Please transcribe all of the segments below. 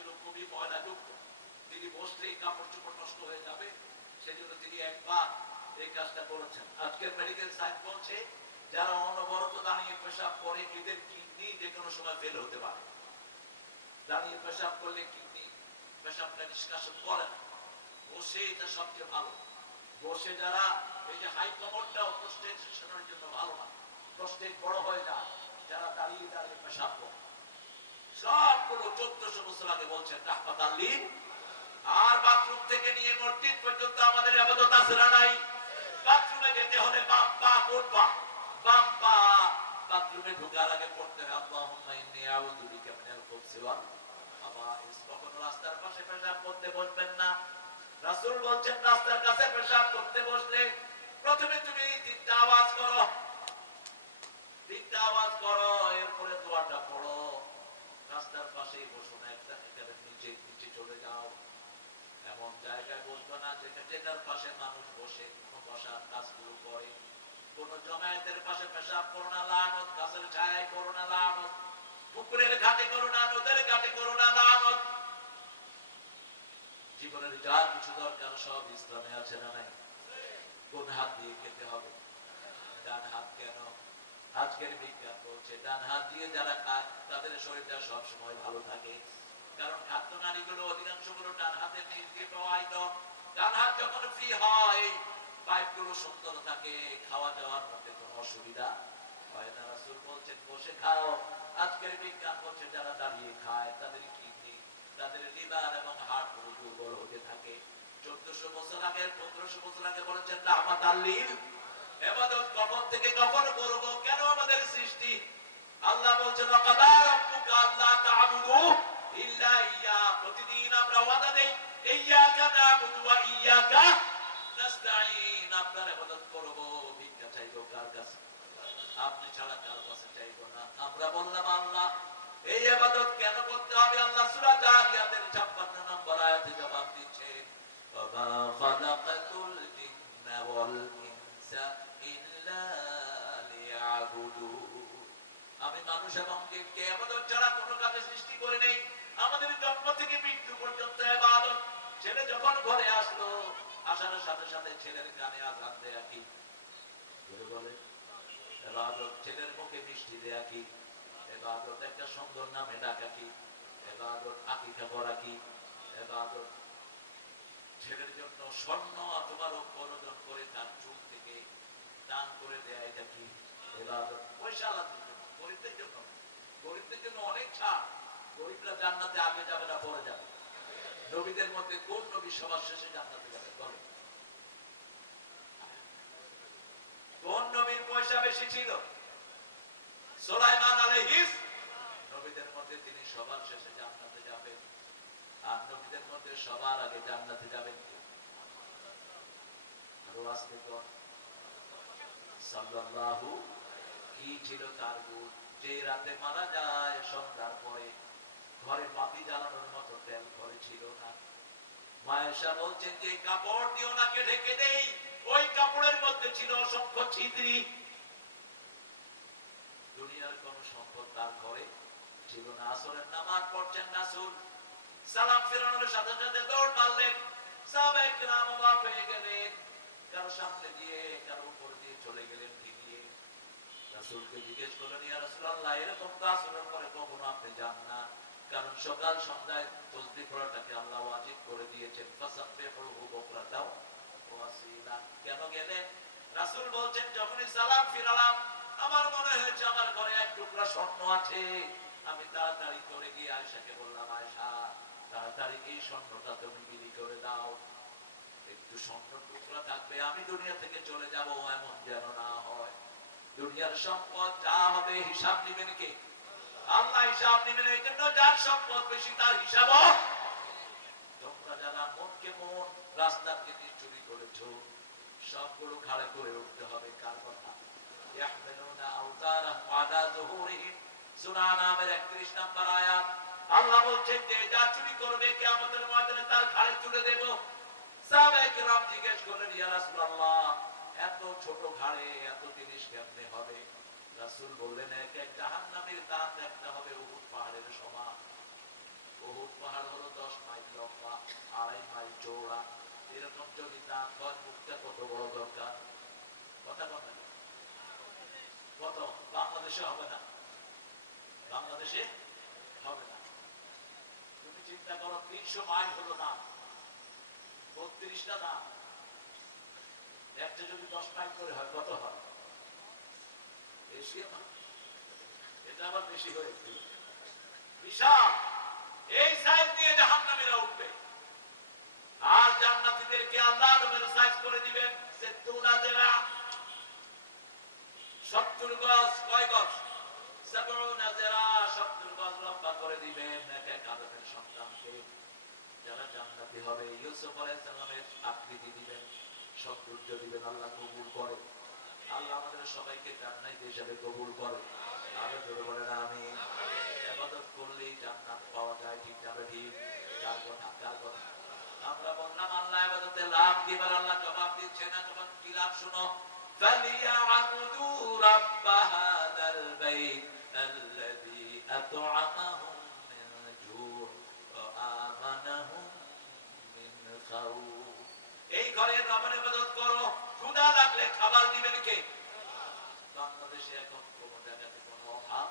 ছিল খুবই ময়লাযুক্ত, তিনি বসলেই কাপড় চোপড় নষ্ট হয়ে যাবে, সেজন্য তিনি একবার এই কাজটা করেছেন। আজকের মেডিকেল সায়েন্স বলছে যারা অনবরত দাঁড়িয়ে পেশাব করে এদের কিডনি যে কোনো সময় ফেল হতে পারে। দাঁড়িয়ে পেশাব করলে কিডনি পেশাবটা নিষ্কাশন করে না, বসে এটা সবচেয়ে ভালো। বসে যারা এই যে হাই কমরটাও প্রস্টেট সেশনের জন্য ভালো না, প্রস্টেট বড় হয়ে যায় যারা দাঁড়িয়ে দাঁড়িয়ে পেশাব করে। সবগুলো 1400 বছর আগে বলছেন রাহমাতাল্লিল। আর বাথরুম থেকে নিয়ে মসজিদ পর্যন্ত আমাদের ইবাদত আছে না নাই? বাথরুমে যেতে হলে বাম পা কোন পা? বাম পা। বাথরুমে ঢোকার আগে পড়তে হয় আল্লাহুম্মা ইন্নী আউযু বিকা মিনাল খুবসি ওয়াল খাবাইস। কখনো রাস্তার পাশে পেশাব করতে বসবেন না। রাসূল বলছেন রাস্তার কাছে পেশাব করতে বসলে প্রথমে তুমি তিনটা আওয়াজ করো, তিনটা আওয়াজ করো, এরপরে দোয়াটা পড়ো। রাস্তার পাশেই বসো না, একেবারে নিচে নিচে চলে যাও। এমন জায়গায় বসবো না যেটার পাশে মানুষ বসে বসার কাজগুলো করে। কোন জমায়েতের পাশে পেশাব করো না, লানত। গাছের ছায়ায় করো না, লানত। পুকুরের ঘাটে করো না, নদের ঘাটে করো না, লানত। জীবনের যা কিছু দরকার সব ইসলামে আছে না নাই? কোন হাত দিয়ে খেতে হবে? ডান হাত। কেন? আজকের বিজ্ঞান বলছে ডান হাত দিয়ে যারা খায় তাদের শরীরটা সব সময় ভালো থাকে, কারণ খাদ্য নালীগুলো অধিকাংশ গুলো ডান হাতের নিচ দিয়ে প্রবাহিত। ডান হাত যখন ফ্রি হয় পাইপগুলো সুন্দর থাকে, খাওয়া যাওয়ার মধ্যে কোনো অসুবিধা হয় না। রাসূল বলছেন বসে খাও। আজকের বিজ্ঞান বলছে যারা দাঁড়িয়ে খায় তাদের কিডনি, তাদের লিভার এবং হার্ট গুলো দুর্বল হতে থাকে। 1400 বছর আগে 1500 বছর আগে বলেছেন রাহমাতাল্লিল। ইবাদত কখন থেকে কখন করব? কেন আমাদের সৃষ্টি? আল্লাহ বলছেন ওয়াকাদা রাব্বুকা আল্লা তা'বুদু ইল্লা ইয়্যা। প্রতিদিন আমরা ওয়াদা দেই ইয়্যাকা না'বুদু ওয়া ইয়্যাকা নাস্তাঈন। আপনার ইবাদত করব, ভিক্ষা চাইব কার কাছে? আপনি ছাড়া কার কাছে চাইব না। আমরা বললাম আল্লাহ এই ইবাদত কেন করতে হবে? আল্লাহ সূরা জারিয়াতের 56 নম্বর আয়াতে জবাব দিচ্ছেন ওয়া মা খালাকাতুল জিন্না ওয়াল ইনসা ইল্লা লিয়াবুদুন। আমি মানুষ এবং জিনকে ইবাদত ছাড়া কোনো কাজে সৃষ্টি করি নাই। আমাদের জন্ম থেকে মৃত্যু পর্যন্ত ইবাদত। ছেলে যখন ঘরে আসলো, আসার সাথে সাথে ছেলের কানে আযান দেয়া কি? বলে ইবাদত। ছেলের মুখে মিষ্টি দেয়া কি? ইবাদত। একটা সুন্দর নামে ডাকা কি? ইবাদত। আকিকা করা কি? ইবাদত। ছেলের জন্য স্বর্ণ অথবা রৌপ্য অর্জন করে তার চুল থেকে দান করে দেয়া, এটা কি? ইবাদত। পয়সা আলাদার জন্য, গরিবদের জন্য। গরিবদের জন্য অনেক ছাড়। গরিবরা জান্নাতে আগে যাবে না পরে যাবে? নবীদের মধ্যে কোন নবী সবার শেষে জান্নাতে যাবে? বলে কোন নবীর পয়সা বেশি ছিল? সুলাইমান আলাইহিস নবীদের মধ্যে তিনি সবার শেষে জান্নাতে যাবেন। আর নবীদের মধ্যে সবার আগে জান্নাতে যাবেন কে? আরো আসতে তো সাল্লাল্লাহু। কি ছিল তার গুণ? যে রাতে মারা যায় সন্ধ্যার পরে ঘরে বাতি জ্বালানোর মতো তেল ঘরে ছিল না। মায়েশা বলছেন যে কাপড় দিয়ে ওনাকে ঢেকে দেই, ওই কাপড়ের মধ্যে ছিল অসংখ্য ছিদ্রি। দুনিয়ার কোন সম্পদ তার ঘরে ছিল না। আসরের নামাজ পড়ছেন রাসূল, সালাম ফেরানোর সাথে সাথে দৌড় মারলেন। সাহাবায়ে কেরাম অবাক হয়ে গেলেন। কারো সামনে দিয়ে কারো উপর দিয়ে চলে গেলেন ফিরিয়ে। রাসূলকে জিজ্ঞেস করলেন ইয়া রাসূলুল্লাহ, এরকম তো আসরের পরে কখনো আপনি যান না, কারণ সকাল সন্ধ্যায় তাসবিহ পড়াটাকে আল্লাহ ওয়াজিব করে দিয়েছেন। ফাসাব্বিহুহু বুকরাতাও ওয়া আসীলা। কেন গেলেন? রাসূল বলছেন যখনই সালাম ফিরালাম আমার মনে হয়েছে আমার ঘরে এক টুকরা স্বর্ণ আছে। আমি তাড়াতাড়ি করে গিয়ে আয়েশাকে বললাম আয়েশা তাড়াতাড়ি এই স্বর্ণটা তুমি বিলি করে দাও। একটু স্বর্ণ টুকরা থাকবে, আমি দুনিয়া থেকে চলে যাব এমন যেন না হয়। দুনিয়ার সম্পদ যা হবে হিসাব নেবেন কে? আল্লাহ হিসাব নেবেন। এই জন্য যার সম্পদ বেশি তার হিসাবও। তোমরা যারা মনকে মন রাস্তার থেকে চুরি করেছো সবগুলো ঘাড়ে করে উঠতে হবে। কার কথা? ইয়াহমিলুনা আওজারাহুম আলা যুহুরিহিম। সূরা নামের 31 নম্বর আয়াত। আল্লাহ বলছেন যে যা চুরি করবে কিয়ামতের ময়দানে তার ঘাড়ে তুলে দেব। সাহাবায়ে কেরাম জিজ্ঞেস করলেন ইয়া রাসূলুল্লাহ, এত ছোট ঘাড়ে এত জিনিস কেমনে হবে? রাসূল বললেন এক এক জাহান্নামীর দাঁত একটা হবে উহুদ পাহাড়ের সমান। উহুদ পাহাড় হলো 10 মাইল লম্বা, 2.5 মাইল চওড়া। এরকম যদি দাঁত হয়, মুখটা কত বড় দরকার? কথা বলেন কত? বাংলাদেশে হবে না, বাংলাদেশে হবে না। তুমি চিন্তা করো, 300 মাইল হলো দাঁত, 32টা দাঁত, একটা যদি 10 মাইল করে হয় কত হয়? বেশি হয়। এটা আবার বেশি হয়ে বিশাল। এই সাইজ দিয়ে জাহান্নামীরা উঠবে, আর জান্নাতীদেরকে আল্লাহ নবীর সাইজ করে দিবেন 70 গজ। কয় গজ? 70 গজ লম্বা করে দিবেন এক এক আদমের সন্তানকে। যারা জান্নাতি হবে ইউসুফ আলাইহিস সালামের আকৃতি দিবেন, সৌন্দর্য দিবেন, আল্লাহ কবুল করে। আল্লাহ আমাদের সবাইকে জান্নাতি হিসেবে কবুল করে। আরো জোরে বলেন আমিন। ইবাদত করলেই জান্নাত পাওয়া যায়, ঠিক যাবে ঠিক? কার কথা? কার কথা? আমরা বললাম আল্লাহ ইবাদতে লাভ কি? এবার আল্লাহ জবাব দিচ্ছে না, যখন কি লাভ শুনো। ফালিয়াবুদু রাব্ব হাদাল বাইত আল্লাযী আত'আমাহুম মিন জু' ওয়া আমানাহুম মিন খাউফ। এই ঘরের রবের ইবাদত করো, ক্ষুধা লাগলে খাবার দিবেন কে? বাংলাদেশে এখন কোন জায়গাতে কোনো অভাব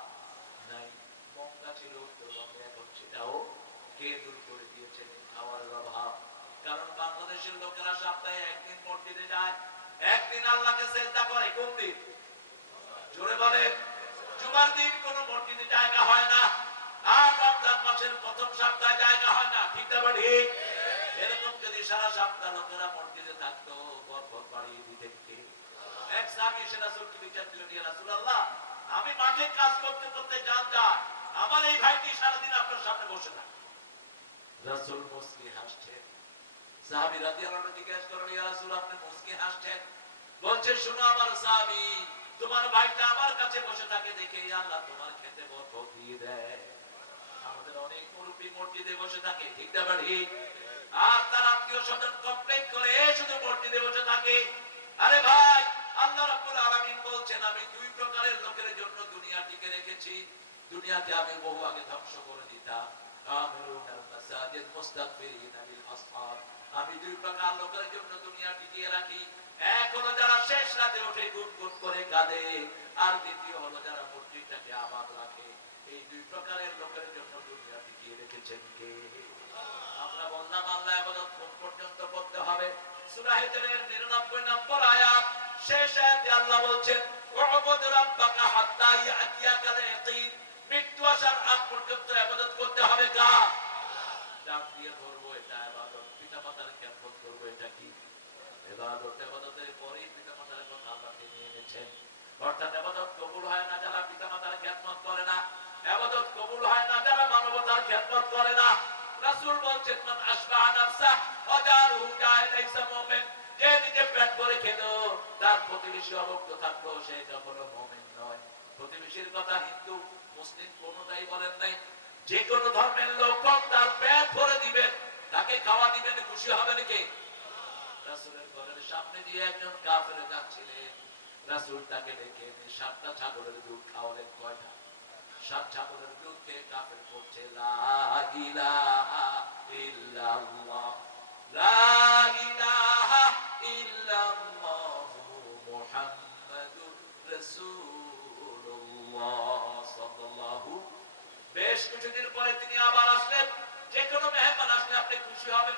নাই। মঙ্গা ছিল উত্তরবঙ্গে, এখন সেটাও কে দূর করে দিয়েছেন? খাওয়ার অভাব। কারণ বাংলাদেশের লোকেরা সপ্তাহে একদিন মসজিদে যায়, একদিন আল্লাহকে সিজদা করে। কোন দিন? জোরে বলে। জুমার দিন কোন মসজিদে জায়গা হয় না, আর রমজান মাসের প্রথম সপ্তাহে জায়গা হয় না, ঠিক না ঠিক? এরকম যদি সারা সপ্তাহ লোকেরা মসজিদে থাকতো, বরকত বাড়িয়ে দিতেন কে? এক সাহাবী এসে রাসূলকে বিচার দিলেন, ইয়া রাসূলুল্লাহ, আমি মাঠে কাজ করতে করতে জান যায়, আমার এই ভাইটি সারাদিন আপনার সামনে বসে থাকে। রাসূল মুস্কি হাসছেন। সাহাবী রাদিয়াল্লাহু আনহু জিজ্ঞেস করলেন, ইয়া রাসূল, আপনি মুস্কি হাসছেন? বলছে, শোনো আমার সাহাবী, তোমার ভাইটা আমার কাছে বসে থাকে দেখে আল্লাহ তোমার খেতে বরকত দিয়ে দেয়। আমাদের অনেক মুরব্বি মসজিদে বসে থাকে, ঠিক না ঠিক? আর তার আত্মীয় স্বজন কমপ্লেইন করে শুধু মসজিদে বসে থাকে। আরে ভাই, আল্লাহ রাব্বুল আলামিন বলছেন, আমি দুই প্রকারের লোকের জন্য দুনিয়া টিকে রেখেছি। দুনিয়াতে আমি বহু আগে ধ্বংস করে দিতাম। আমিরুনাল মাসাজিদ মুস্তাগফিরিনা লিল আসহাব। আমি দুই প্রকার লোকের জন্য দুনিয়া টিকিয়ে রাখি। এক হলো যারা শেষ রাতে উঠে গুনগুন করে কাঁদে, আর দ্বিতীয় হলো যারা মসজিদটাকে আবাদ রাখে। এই দুই প্রকারের লোকের জন্য দুনিয়া টিকিয়ে রেখেছেন কে? আমরা বললাম আল্লাহ ইবাদত কোন পর্যন্ত করতে হবে? সূরা হিজরের 99 নম্বর আয়াত, শেষ আয়াতে আল্লাহ বলছেন, ওয়াবুদ রাব্বাকা হাত্তা ইয়াতিয়াকাল ইয়াকিন। মৃত্যু আসার আগ পর্যন্ত ইবাদত করতে হবে কার? ডাক দিয়ে ধরবো, এটা ইবাদত। পিতামাতার খেদমত করবো, এটা কি ইবাদত? ইবাদতের পরেই পিতামাতার কথা আল্লাহ নিয়ে এনেছেন। অর্থাৎ ইবাদত কবুল হয় না যারা পিতামাতার খেদমত করে না, ইবাদত কবুল হয় না যারা মানবতার খেদমত করে না। রাসূল বলছেন, মান আশবা নাফসা ওয়াজারহু লাইসা মুমিন। যে নিজে পেট ভরে খেল, তার প্রতিবেশী অভুক্ত থাকলো, সে কখনো মুমিন নয়। প্রতিবেশীর কথা হিন্দু মুসলিম কোনটাই বলেন নাই। যে কোন ধর্মের লোক তার পেট ভরে দিবেন, তাকে খাওয়া দিবেন, খুশি হবেন কে? রাসূলের ঘরের সামনে দিয়ে একজন কাফের যাচ্ছিলেন, রাসূল তাকে ডেকে এনে 7টা ছাগলের দুধ খাওয়ালেন। কয়টা? 7 ছাগলের দুধ খেয়ে কাফের পড়ছে লা ইলাহা ইল্লাল্লাহ, লা ইলাহা ইল্লাল্লাহু মুহাম্মাদুর রাসূলুল্লাহ সাল্লাল্লাহু। বেশ কিছুদিন পরে তিনি আবার আসলেন। যে কোনো মেহমান আসলে আপনি খুশি হবেন,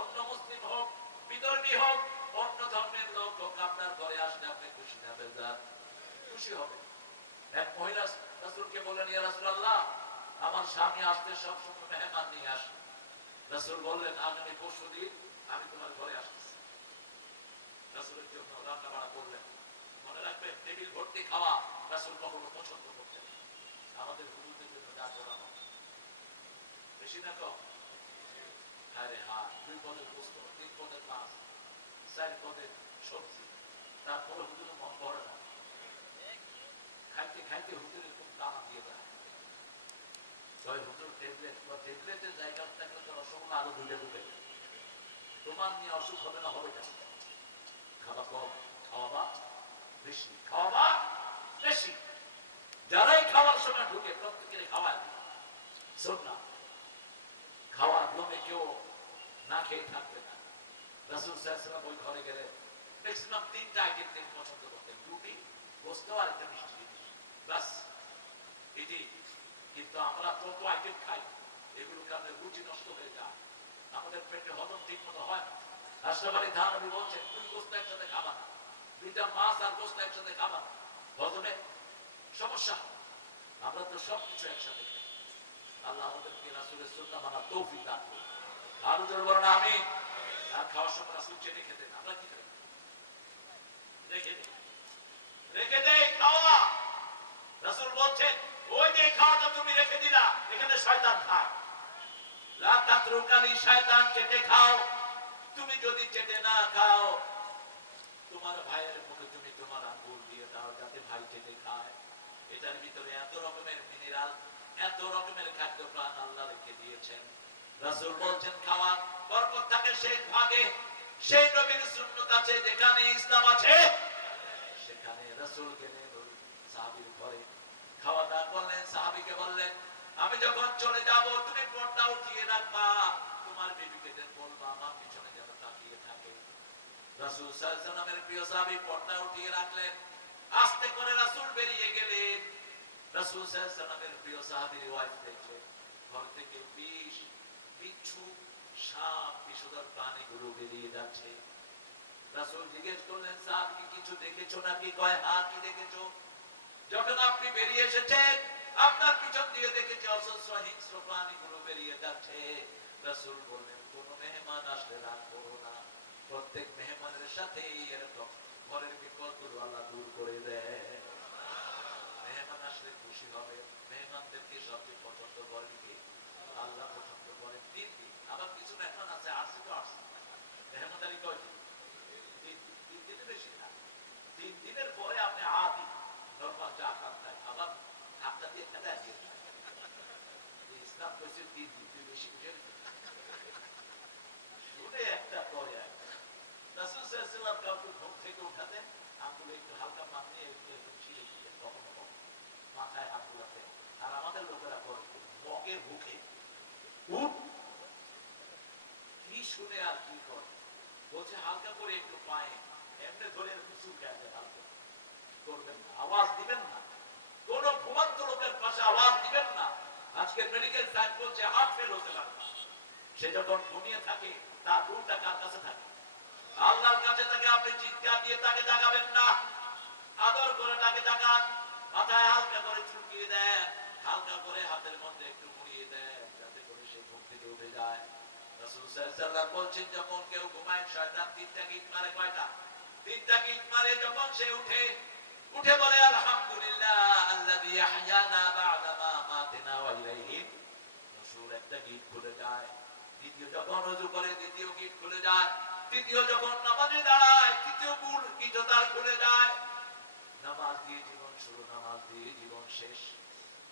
অন্য মুসলিম হোক, বিধর্মী হোক, অন্য ধর্মের লোক হোক, আপনার ঘরে আসলে আপনি খুশি না বেজার? খুশি হবেন। এক মহিলা রাসূলকে বললেন, ইয়া রাসূলুল্লাহ, আমার স্বামী আসতে সব সময় মেহমান নিয়ে আসে। রাসূল বললেন, আগামী পরশুদিন আমি তোমার ঘরে আসতেছি। রাসূলের জন্য রান্না বাড়া করলেন। মনে রাখবেন, টেবিল ভর্তি খাওয়া রাসূল কখনো পছন্দ করতেন না। আমাদের হুজুরদের জন্য যা করা হয় বেশি না কম? আরে হ্যাঁ, 2 পদের গোশত, 3 পদের মাছ, 4 পদের সবজি, তারপরে হুজুরের মন ভরে না। খাইতে খাইতে হুজুরের খুব টানা দিয়ে যায়। হুজুর ট্যাবলেট বা ট্যাবলেটের জায়গা থাকলে তো রসগোল্লা আরো 2টা ঢুকে যায়। তোমার নিয়ে অসুখ হবে না? হবে না। খাওয়া কম, খাওয়াবা বেশি, খাওয়াবা বেশি। যারাই খাওয়ার সময় ঢুকে প্রত্যেকের খাওয়ায় সুন্নাহ। খেয়ে থাকবে না। রাসূল সাল্লাল্লাহু আলাইহি ওয়াসাল্লাম ওই ঘরে গেলে ম্যাক্সিমাম 3টা আইটেম তিনি পছন্দ করতেন, রুটি, গোশত আর একটা মিষ্টি জিনিস, বাস এটি। কিন্তু আমরা যত আইটেম খাই এগুলোর কারণে রুচি নষ্ট হয়ে যায়, আমাদের পেটে হজম ঠিক মতো হয় না। আশরাফ আলী থানভী বলছেন 2 গোশত একসাথে খাবা না, 2টা মাছ আর গোশত একসাথে খাবা না, হজমে সমস্যা হয়। আমরা তো সব কিছু একসাথে খাই। আল্লাহ আমাদেরকে রাসূলের সুন্নাহ মানার তৌফিক দান করুন। আরো জোরে বলেন আমিন। আর খাওয়ার সময় রাসূল চেটে খেতেন, আমরা কি করি? রেখে দেই খাওয়া। রাসূল বলছেন ওই যে খাওয়াটা তুমি রেখে দিলা, এখানে শয়তান খায়। লা তাতরুকালি শয়তান চেটে খাও। তুমি যদি চেটে না খাও, তোমার ভাইয়ের মুখে তুমি তোমার আঙ্গুল দিয়ে দাও যাতে ভাই চেটে খায়। এটার ভিতরে এত রকমের মিনারেল, এত রকমের খাদ্য প্রাণ আল্লাহ রেখে দিয়েছেন। রাসূল বলছেন খাওয়ার বরকত থাকে শেষ ভাগে। সেই নবীর সুন্নাত আছে, যেখানে ইসলাম আছে সেখানে। রাসূল গেলেন ওই সাহাবীর ঘরে, খাওয়া দাওয়া করলেন। সাহাবীকে বললেন আমি যখন চলে যাব তুমি পর্দা উঠিয়ে রাখবা, তোমার বিবিকে বলবা আমার পিছনে যেন তাকিয়ে থাকে। রাসূল সাল্লাল্লাহু আলাইহি ওয়াসাল্লামের প্রিয় সাহাবী পর্দা উঠিয়ে রাখলেন। আস্তে করে রাসূল বেরিয়ে গেলেন। রাসূল সাল্লাল্লাহু আলাইহি ওয়াসাল্লামের প্রিয় সাহাবীর ওয়াইফ দেখলেন ঘর থেকে বিষ, বিচ্ছু, সাপ, বিষধর প্রাণীগুলো বেরিয়ে যাচ্ছে। রাসূল জিজ্ঞেস করলেন সাহাবীকে কিছু দেখেছো নাকি? কয় হ্যাঁ, কি দেখেছো? যখন আপনি বেরিয়ে এসেছেন আপনার পিছন দিয়ে দেখেছি অজস্র হিংস্র প্রাণীগুলো বেরিয়ে যাচ্ছে। রাসূল বললেন কোন মেহমান আসলে রাগ করো না, প্রত্যেক মেহমানের সাথে এরকম ঘরের বিপদগুলো আল্লাহ দূর করে দেয়। মেহমান আসলে খুশি হবে। মেহমানদেরকে সবচেয়ে পছন্দ করেন কি? আল্লাহ পছন্দ করেন। 3 দিন। আবার কিছু মেহমান আছে আসছে তো আসছে, মেহমানদারি কয়দিন? 3 দিনের বেশি না। 3 দিনের পরে আপনি আদি নরমাল চা খান, আবার হাতটা দিয়ে খেলা দিয়ে ইসলাম কইছে 3 দিন, তুই বেশি বুঝে শুনে একটা পরে একটা। রাসূল সাল্লাল্লাহু আলাইহি ওয়াসাল্লাম কাউকে ঘুম থেকে উঠাতেন, আঙ্গুলে একটু হালকা পানি নিয়ে একটু ছিঁড়ে দিতেন, কখনো কখনো মাথায় হাত বুলাতেন। আর আমাদের লোকেরা করে মগের মুখে উঠ কি শুনে আর কি করে, বলছে হালকা করে একটু পায়ে এমনি ধরে কুচুর খেতে হালকা করবেন না, আওয়াজ দিবেন না, কোন ঘুমন্ত লোকের পাশে আওয়াজ দিবেন না। আজকের মেডিকেল সায়েন্স বলছে হার্ট ফেল হতে পারে। সে যখন ঘুমিয়ে থাকে তার রুহটা কার কাছে থাকে? আল্লাহর কাছে থাকে। আপনি চিৎকার দিয়ে তাকে জাগাবেন না, আদর করে তাকে জাগান। মাথায় হালকা করে চুলকিয়ে দেন, হালকা করে হাতের মধ্যে একটু মুড়িয়ে দেন, যাতে করে সে ঘুম থেকে উঠে যায়। রাসূল সাল্লাল্লাহু আলাইহি ওয়াসাল্লাম বলছেন যখন কেউ ঘুমায় শয়তান 3টা গিট মারে। কয়টা? 3টা গিট মারে। যখন সে উঠে বলে আলহামদুলিল্লাহ আল্লাযী আহইয়ানা বা'দা মা মাতানা ওয়া ইলাইহিন নুশুর, একটা গিট খুলে যায়। দ্বিতীয় যখন ওযু করে দ্বিতীয় গিট খুলে যায়। তৃতীয় যখন নামাজে দাঁড়ায় তৃতীয় গিট তার খুলে যায়। নামাজ দিয়ে জীবন শুরু, নামাজ দিয়ে জীবন শেষ।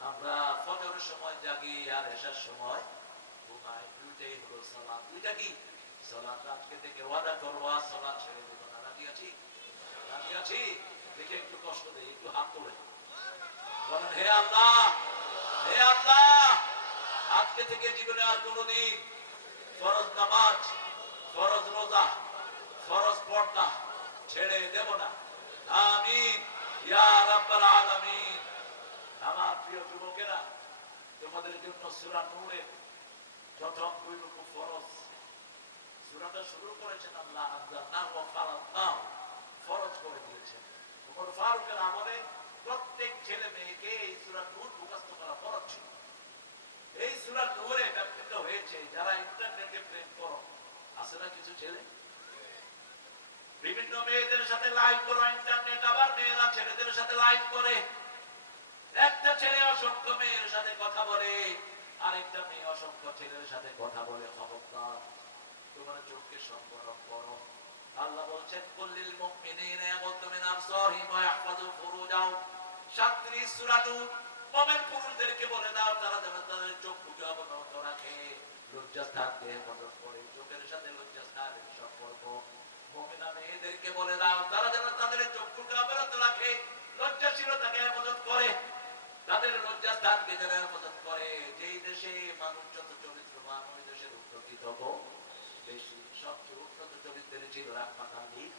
আমরা ফজরের সময় জাগি আর এশার সময় ঘুমাই। দুইটাই হলো সালাত। দুইটা কি? সালাত। আজকে থেকে ওয়াদা করব আর সালাত ছেড়ে দেব না। রাজি আছি? রাজি আছি? দেখে একটু কষ্ট দেই, একটু হাত তোলে বলেন হে আল্লাহ, হে আল্লাহ, আজকে থেকে জীবনে আর কোনদিন ফরজ নামাজ, ফরজ রোজা, ফরজ পর্দা ছেড়ে দেব না। আমিন ইয়া রাব্বাল আলামিন। আমার প্রিয় যুবকেরা, তোমাদের জন্য সূরা নূরের প্রথম 2 রুকু ফরজ। সূরাটা শুরু করেছেন আল্লাহ আনজালনাহু ওয়া ফারাদনাহু, ফরজ করে দিয়েছেন। ওমর ফারুকের আমলে প্রত্যেক ছেলে মেয়েকে এই সূরা নূর মুখস্থ করা ফরজ ছিল। এই সূরা নূরে ব্যাখ্যিত হয়েছে যারা ইন্টারনেটে প্রেম করো, আছে না কিছু ছেলে বিভিন্ন মেয়েদের সাথে লাইভ করো ইন্টারনেট, আবার মেয়েরা ছেলেদের সাথে লাইভ করে। একটা ছেলে অসংখ্য মেয়ের সাথে কথা বলে, আরেকটা মেয়ে অসংখ্য ছেলের সাথে কথা বলে। খবরদার, তোমার চোখকে সংবরণ করো। আল্লাহ বলছেন কুল্লিল মুমিনিনা ইয়াগুদ্দু মিন আবসারিহিম ওয়া ইয়াহফাযু ফুরুজাহুম। 37 সূরা নূর। মুমিন পুরুষদেরকে বলে দাও তারা যেন তাদের চোখকে অবনত রাখে, লজ্জাস্থানকে হেফাজত করে। চোখের সাথে লজ্জাস্থানের সম্পর্ক। মুমিনা মেয়েদেরকে বলে দাও তারা যেন তাদের চোখকে অবনত রাখে, লজ্জাশীলতাকে হেফাজত করে, তাদের লজ্জাস্থানকে যেন হেফাজত করে। যেই দেশে মানুষ যত চরিত্রবান ওই দেশের উন্নতি তত বেশি, সবচেয়ে উন্নত চরিত্রের ছিল রাহমাতাল্লিল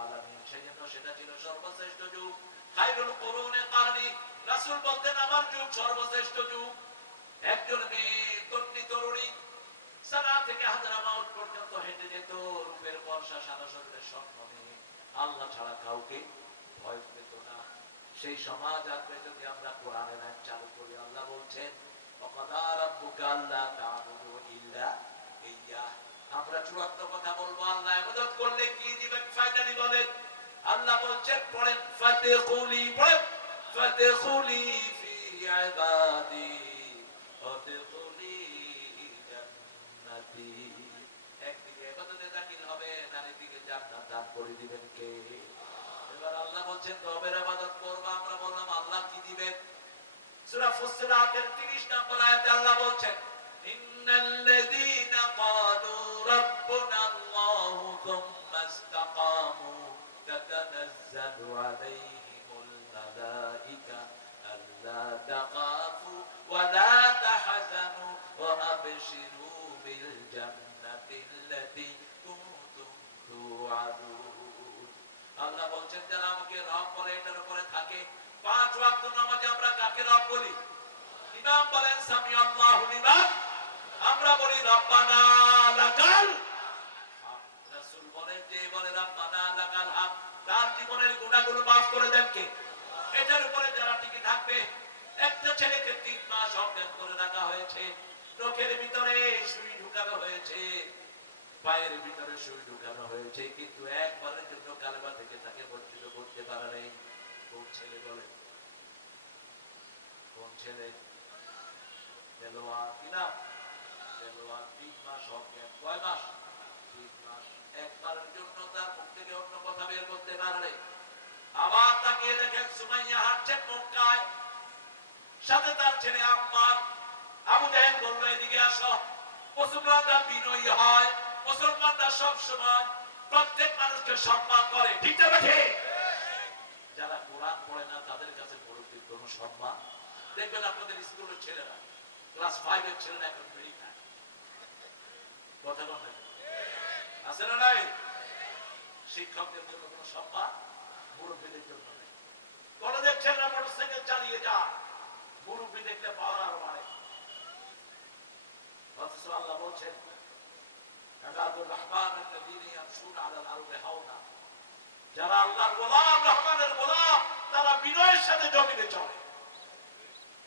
আলামিন। সেজন্য সেটা ছিল সর্বশ্রেষ্ঠ যুগ। খায়রুল কুরুনে কারনি, রাসূল বলতেন আমার যুগ সর্বশ্রেষ্ঠ যুগ। একজন মেয়ে তরুণী তরুণী সানা থেকে হাজরামাউত পর্যন্ত হেঁটে যেত, রূপের বর্ষা, সারা শরীরে স্বর্ণ নিয়ে, আল্লাহ ছাড়া কাউকে ভয় পেত না। সেই সমাজ আজকে যদি আমরা কোরআনের আইন চালু করি, আল্লাহ বলছেন ওয়াকাদা রাব্বুকা আল্লা তা'বুদু ইল্লা ইয়্যাহ। আমরা চূড়ান্ত কথা বলবো, আল্লাহ ইবাদত করলে কি দিবেন ফাইনালি বলেন। আল্লাহ বলছেন পড়েন ফাদখুলি, পড়েন ফাদখুলি ফি ইবাদি ওয়াদখুলি জান্নাতি। একদিকে ইবাদতে দাখিল হবে, আরেকদিকে জান্নাত দান করে দিবেন কে? এবার আল্লাহ বলছেন রবের ইবাদত করব। আমরা বললাম আল্লাহ কি দিবেন? সূরা ফুসসিলাতের 30 নম্বর আয়াতে আল্লাহ বলছেন ইন্নাল্লাযীনা ক্বালু রাব্বুনা আল্লাহু থুম্মা ইসতাকামু তাতানাজ্জালু আলাইহিমুল মালায়েকা আল্লা তাখাফু ওয়া লা তাহজানু ওয়া আবশিরু বিল জান্নাতিল্লাতী কুনতুম তুআদুন। আল্লাহ বলছেন যারা আমাকে রব বলে, এটার উপরে থাকে। 5 ওয়াক্ত নামাজে আমরা কাকে রব বলি? ইমাম বলেন সামি আল্লাহু লিমান, আমরা বলি রব্বানা লাকাল হামদ। রাসূল বলেন যে বলে রব্বানা লাকাল হামদ, তার জীবনের গুনাহগুলো maaf করে দেন কে? এটার উপরে যারা টিকে থাকবে। একটা ছেলেকে 3 মাস অজ্ঞান করে রাখা হয়েছে, চোখের ভিতরে সুই ঢুকানো হয়েছে, পায়ের ভিতরে সুই ঢুকানো হয়েছে, কিন্তু একবারের জন্য কালেমা থেকে তাকে বঞ্চিত করতে পারে নাই। কোন ছেলে বলে? কোন ছেলে? দেলোয়ার। কি নাম? দেলোয়ার। 3 মাস অজ্ঞান। কয় মাস? 3 মাস। একবারের জন্য তার মুখ থেকে অন্য কথা বের করতে পারে নাই। আবার তাকিয়ে দেখেন সুমাইয়া হাঁটছেন মক্কায়, সাথে তার ছেলে আম্মার। আবু জাহেল বলল এদিকে আসো। মুসলমানরা বিনয়ী হয়, মুসলমানরা সব সময় প্রত্যেক মানুষকে সম্মান করে, ঠিক না ঠিক? যারা কোরআন পড়ে না তাদের কাছে মুরব্বির কোনো সম্মান। দেখবেন আপনাদের স্কুলের ছেলেরা, ক্লাস 5 এর ছেলেরা এখন বেরিয়ে খায়। কথা বল না, আছে না নাই? শিক্ষকদের জন্য কোনো সম্মান, মুরব্বিদের জন্য নেই। কলেজের ছেলেরা মোটরসাইকেল চালিয়ে যায়, মুরব্বি দেখলে পাওয়ার আরো বাড়ে। অথচ আল্লাহ বলছেন ইবাদুর রহমানুল্লাযীনা ইয়ামশুনা আলাল আরদি হাওনা, যারা আল্লাহর গোলাম, রহমানের গোলাম, তারা বিনয়ের সাথে জমিনে চলে,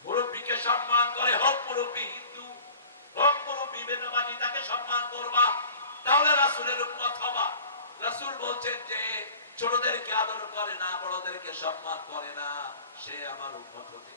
মুরব্বিকে সম্মান করে। হোক মুরব্বি হিন্দু, হোক মুরব্বি বেনামাজি, তাকে সম্মান করবা, তাহলে রাসূলের উম্মত হবা। রাসূল বলছেন যে ছোটদেরকে আদর করে না, বড়দেরকে সম্মান করে না, সে আমার উম্মত হতে।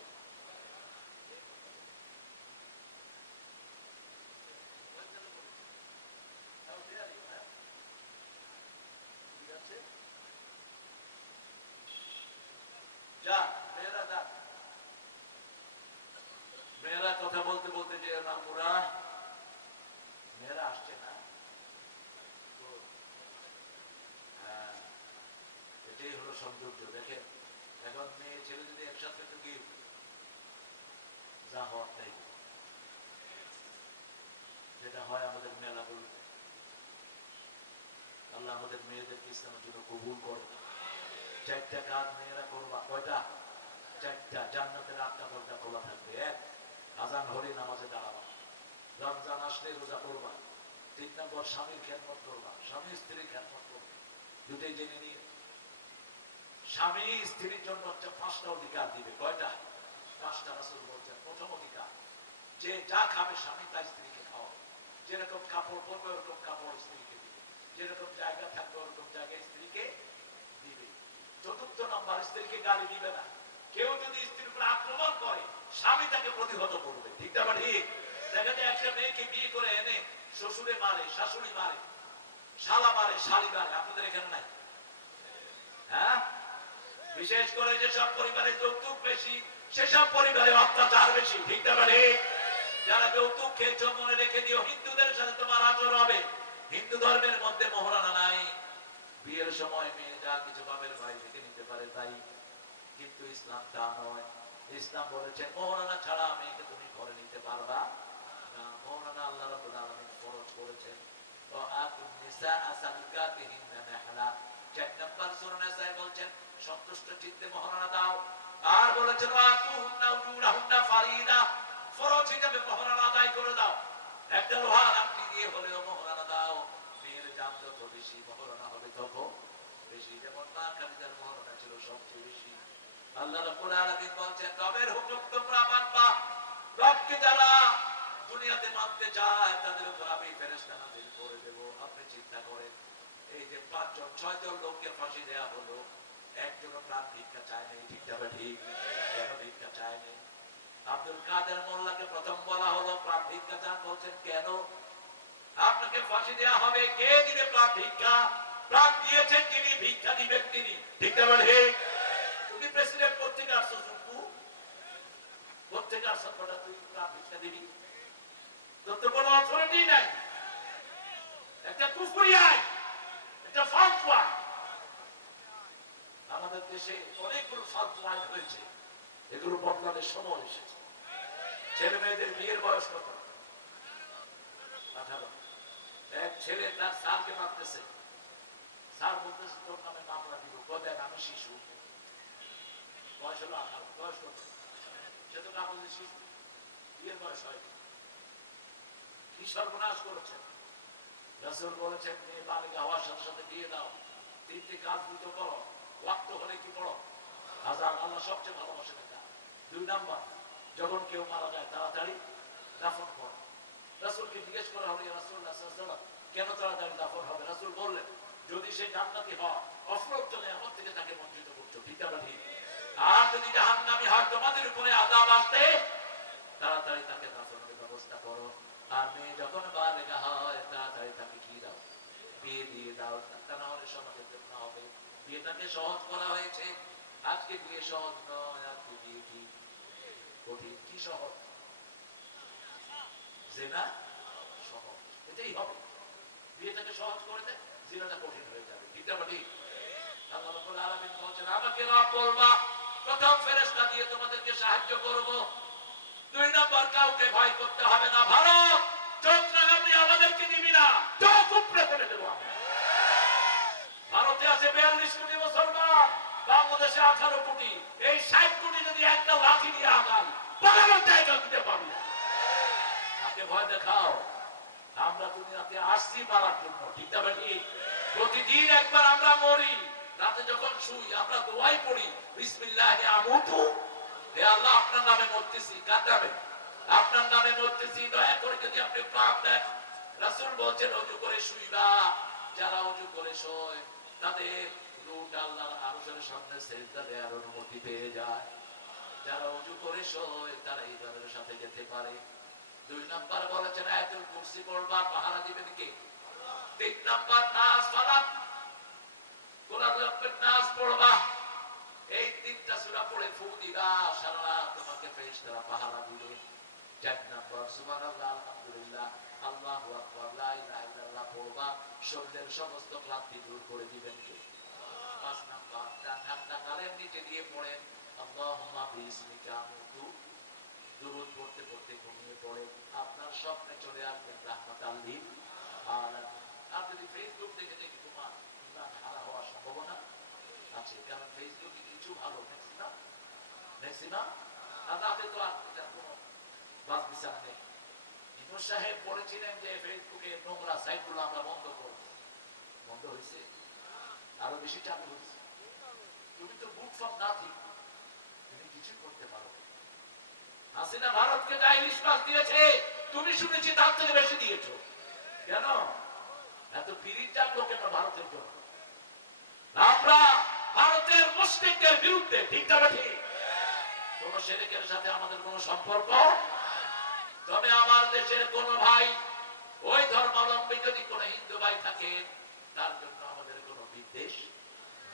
মেয়েরা কথা বলতে বলতে যে না, পুরা মেয়েরা আসছে না। এটাই হলো সৌন্দর্য। দেখেন এখন মেয়ে ছেলে যদি একসাথে ঢুকি, যা হওয়ার তাই, যেটা হয় আমাদের মেলা বলতে। আল্লাহ আমাদের মেয়েদেরকে ইসলামের জন্য কবুল করে। 4টা কাজ মেয়েরা করবা। কয়টা? 4টা। জান্নাতের 8টা দরজা খোলা থাকবে। 1, আযান হলে নামাজে দাঁড়াবা। রমজান আসলে রোজা করবা। 3 নম্বর স্বামীর খেদমত করবা, স্বামী স্ত্রীর খেদমত করবে। দুটোই জেনে নিয়ে স্বামী স্ত্রীর জন্য 5টা অধিকার দিবে। কয়টা? 5টা। রাসূল বলছেন প্রথম অধিকার, যে যা খাবে স্বামী তা স্ত্রীকে খাওয়াবে। যেরকম কাপড় পরবে ওরকম কাপড় স্ত্রীকে দিবে, যেরকম জায়গা থাকবে ওরকম জায়গায় স্ত্রীকে দিবে। 4র্থ নম্বর, স্ত্রীকে গালি দিবে না। কেউ যদি স্ত্রীর উপর আক্রমণ করে, স্বামী তাকে প্রতিহত করবে, ঠিক না ঠিক? দেখা যায় একটা মেয়েকে বিয়ে করে এনে শ্বশুরে মারে, শাশুড়ি মারে, শালা মারে, শালি মারে। আপনাদের এখানে নাই? হ্যাঁ, বিশেষ করে যেসব পরিবারে যৌতুক বেশি, সেসব পরিবারে অত্যাচার বেশি, ঠিক না ঠিক? যারা যৌতুক খেয়েছ মনে রেখে দিও, হিন্দুদের সাথে তোমার আচরণ হবে। হিন্দু ধর্মের মধ্যে মোহরানা নাই। বিয়ের সময় মেয়ে যা কিছু বাপের ভাই থেকে নিতে পারে তাই, কিন্তু ইসলাম তা নয়। ইসলাম বলেছে মোহরানা ছাড়া মেয়েকে তুমি ঘরে নিতে পারবা না। মোহরানা আল্লাহ রাব্বুল আলামিন ফরজ করেছেন। আর নিসা সাবিকাতিহিন্না নাহলা। 4 নম্বর সূরা নিসায় বলছেন সন্তুষ্ট চিত্তে মহারণা দাও। আর বলেছেন ওয়াতুহুন্না উজুরাহুন্না ফারিদা, ফরজ হিসাবে মহারণা আদায় করে দাও। একটা লোহার আংটি দিয়ে হলেও মহারণা দাও। মেয়ের জাত যত বেশি মহারণা হবে তত বেশি। যেমন মা খাদিজার মহারণা ছিল সবচেয়ে বেশি। আল্লাহ রাব্বুল আলামিন বলছেন রবের হুকুম তোমরা মানবা। রবকে যারা দুনিয়াতে মানতে চায় তাদের উপর আমি ফেরেশতা নাযিল করে দেব। আপনি চিন্তা করেন এই যে 5 জন 6 জন লোককে ফাঁসি দেয়া হলো, একজনও প্রাণ ভিক্ষা চায় নাই। ঠিক না ঠিক? কেন ভিক্ষা চায় নাই? আব্দুল কাদের মোল্লাকে প্রথম বলা হলো প্রাণ ভিক্ষা চান, বলছেন কেন? আপনাকে ফাঁসি দেয়া হবে, কে দিবে প্রাণ ভিক্ষা? প্রাণ দিয়েছেন যিনি, ভিক্ষা দিবেন তিনি। ঠিক না ঠিক? তুমি প্রেসিডেন্ট কোত্থেকে আসছো? সুকু কোত্থেকে আসছো? তুই প্রাণ ভিক্ষা দিবি? তোর তো কোনো অথরিটি নাই। একটা কুফরি আইন, একটা ফাতওয়া। আমাদের দেশে অনেকগুলো ফাতওয়া আইন হয়েছে, এগুলো বদলানোর সময় এসেছে। ছেলে মেয়েদের বিয়ের বয়স কত? 18। এক ছেলে তার স্যারকে মারতেছে, স্যার বলতেছে তোর নামে মামলা দিব। কোথায়? আমি শিশু। বয়স হলো 18। বয়স কত? সে তো কাগজে শিশু, বিয়ের বয়স হয়। কি সর্বনাশ করেছেন! রাসূল বলেছেন মেয়ে বালিকা হওয়ার সাথে সাথে বিয়ে দাও। 3টি কাজ দ্রুত করো। ওয়াক্ত হলে কি পড়ো? আযান। আল্লাহ সবচেয়ে ভালোবাসেন এটা। 2 নাম্বার, যখন কেউ মারা যায় তাড়াতাড়ি দাফন করো। রাসূলকে জিজ্ঞেস করা হলো ইয়া রাসূলুল্লাহ সাল্লাল্লাহু আলাইহি ওয়াসাল্লাম কেন তাড়াতাড়ি দাফন হবে? রাসূল বললেন যদি সে জান্নাতি হয় অফরজনে আমার থেকে তাকে বঞ্চিত করছো। ঠিক না ঠিক? আর যদি জাহান্নামী হয় তোমাদের উপরে আযাব আসতে তাড়াতাড়ি তাকে দাফনের ব্যবস্থা করো। আর মেয়ে যখন বালিগা হয় তাড়াতাড়ি তাকে কি দাও? বিয়ে দিয়ে দাও। তা না হলে সমাজের জন্য হবে। বিয়েটাকে সহজ করা হয়েছে। আজকে বিয়ে সহজ নয়, আজকে বিয়ে কি কঠিন। কি সহজ? জিনা সহজ। এটাই হবে। বিয়েটাকে সহজ করে দেয়, জিনাটা কঠিন হয়ে যাবে। ঠিক না ঠিক? আল্লাহ রাব্বুল আলামিন বলেছেন আমাকে রব বলবা, প্রথম ফেরেশতা দিয়ে তোমাদেরকে সাহায্য করব। 2 নম্বর, কাউকে ভয় করতে হবে না। ভারত চোখ রাঙাবি আমাদেরকে দিবি না, চোখ উপড়ে ফেলে দেবো আমরা। ভারতে আছে 42 কোটি মুসলমান, বাংলাদেশে 18 কোটি। এই 60 কোটি যদি একটা লাঠি দিয়ে আগাই পালানোর জায়গা দিতে পারবি না। তাকে ভয় দেখাও। আমরা দুনিয়াতে আসছি মারার জন্য। ঠিক না ঠিক? প্রতিদিন একবার আমরা মরি। রাতে যখন শুই আমরা দোয়াই পড়ি বিসমিল্লাহি আমুতু। হে আল্লাহ আপনার নামে মরতেছি। কার নামে? আপনার নামে মরতেছি। দয়া করে যদি আপনি প্রাণ দেন। রাসূল বলেছেন ওযু করে শুইবা। যারা ওযু করে শোয় তাদের রূহটা আল্লাহর আরশের সামনে সিজদা দেওয়ার অনুমতি পেয়ে যায়। যারা ওযু করে শোয় তারা ইবাদতের সাথে যেতে পারে। 2 নাম্বার বলেছেন আয়াতুল কুরসি পড়বা, পাহারা দিবেন কে? 3 নাম্বার নাস ফালাক কুল রাব্বিন নাস পড়বা। এই 3টা সূরা পড়ে ফু দিবা, সারা রাত তোমাকে ফেরেশতারা পাহারা দিবে। 4 নাম্বার সুবহানাল্লাহ আলহামদুলিল্লাহ আল্লাহু আকবার লা ইলাহা ইল্লাল্লাহ পড়বা, শরীরের সমস্ত ক্লান্তি দূর করে দিবেন কে? 5 নাম্বার ডান হাতটা গালের নিচে দিয়ে পড়েন আল্লাহুম্মা বিসমিকা আমুতু। দুরূদ পড়তে পড়তে ঘুমিয়ে পড়ে আপনার স্বপ্নে চলে আসবেন রাহমাতাল লিল আলামিন। আর যদি ফেসবুক দেখে দেখে তোমার ইমান হারা হওয়ার সম্ভাবনা আছে, কারণ ফেসবুকে কিছু ভালো ম্যাক্সিমাম আর রাতে তো আর এটার কোনো বাস বিচার নেই। ইমাম সাহেব বলেছিলেন যে ফেসবুকে নোংরা সাইটগুলো আমরা বন্ধ করব। বন্ধ হয়েছে? আরো বেশি চালু হয়েছে। তুমি তো বুক ফ্রম নাথিং, তুমি কিছু করতে পারো। হাসিনা ভারতকে যা ইলিশ মাছ দিয়েছে তুমি শুনেছি তার থেকে বেশি দিয়েছো। কেন এত পিরিত জাগলো কেন ভারতের জন্য? আমরা ভারতের মুসলিমদের বিরুদ্ধে। ঠিক না ঠিক? কোন শিরকের সাথে আমাদের কোনো সম্পর্ক। তবে আমার দেশের কোন ভাই ওই ধর্মাবলম্বী যদি কোন হিন্দু ভাই থাকেন তার জন্য আমাদের কোনো বিদ্বেষ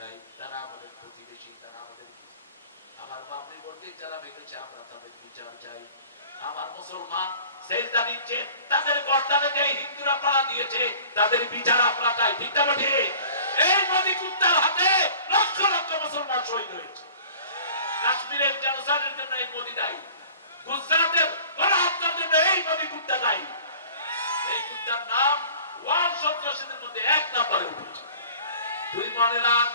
নাই। তারা আমাদের প্রতিবেশী, তারা আমাদের আমার বাপরি বলতে যারা বেঁচেছে আমরা তাদের বিচার চাই। আমার মুসলমান সেজদা দিচ্ছে তাদের গর্দানে যে হিন্দুরা পাড়া দিয়েছে তাদের বিচার আমরা চাই। ঠিক না ঠিক? এই নদী কুত্তার হাতে লক্ষ লক্ষ মুসলমান শহীদ হয়েছে। কাশ্মীরের জেনোসাইডের জন্য এই নদী দায়ী। গুজরাটের গণহত্যার জন্য এই নদী কুত্তা দায়ী। এই কুত্তার নাম ওয়ার্ল্ড সন্ত্রাসীদের মধ্যে 1 নম্বরে উঠেছে। তুই মনে রাখ,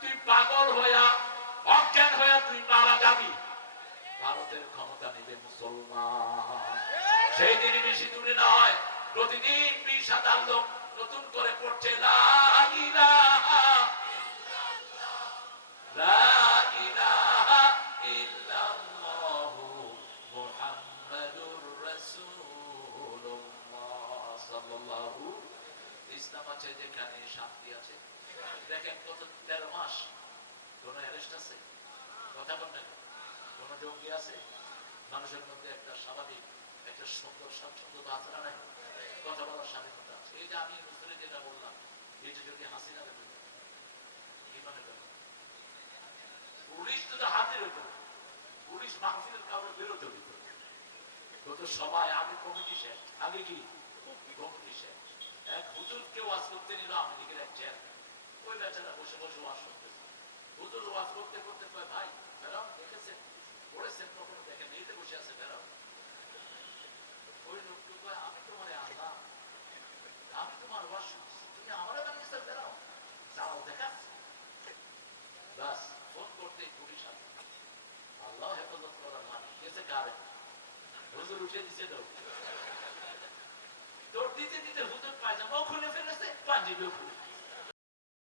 তুই পাগল হইয়া অজ্ঞান হইয়া তুই মারা যাবি, ভারতের ক্ষমতা নেবে মুসলমান। সেই দিনই বেশি দূরে নয়, প্রতিদিন 20,000 লোক নতুন করে পড়ছে লা ইলাহা লা ইলাহা ইল্লাল্লাহু মুহাম্মাদুর রাসূলুল্লাহ সাল্লাল্লাহু। ইসলাম আছে যেখানে শান্তি আছে। দেখেন কত 13 মাস কোন অ্যারেস্ট আছে, কথা বলেন, কোন জঙ্গি আছে, মানুষের মধ্যে একটা স্বাভাবিক একটা সুন্দর স্বাচ্ছন্দ্যতা আছে না নাই, কথা বলার স্বাধীনতা আছে। এই যে আমি মুসলিম যেটা বললাম, এটা যদি হাসিনা দেবে কি মানে পুলিশ তো হাজির হইত, পুলিশ মাহফিলের কাউকে বেরোতে হইত। কত সবাই আগে কমিটি শেষ, আগে কি কমিটি শেষ। এক হুজুরকে ওয়াজ করতে নিল আমেরিকার এক জেল, ওই বেচারা বসে বসে ওয়াজ করতেছে। হুজুর ওয়াজ করতে করতে কয়, ভাই বেরাও, দেখেছেন পড়েছেন কখনো দেখেন, এইতে বসে আছে বেরাও। ওই লোকটি কয়, আমি তোমার আল্লাহ, আমি তোমার ওয়াজ শুনছি, তুমি আমারও বানিয়েছে, বেরাও যাও দেখাচ্ছি। বাস ফোন করতে পুলিশ আসে। আল্লাহ হেফাজত করার মানে গেছে কারে, হুজুর উঠে দিছে দৌড় দিতে দিতে হুজুর পায়জামাও খুলে ফেলেছে, পাঞ্জাবিও খুলে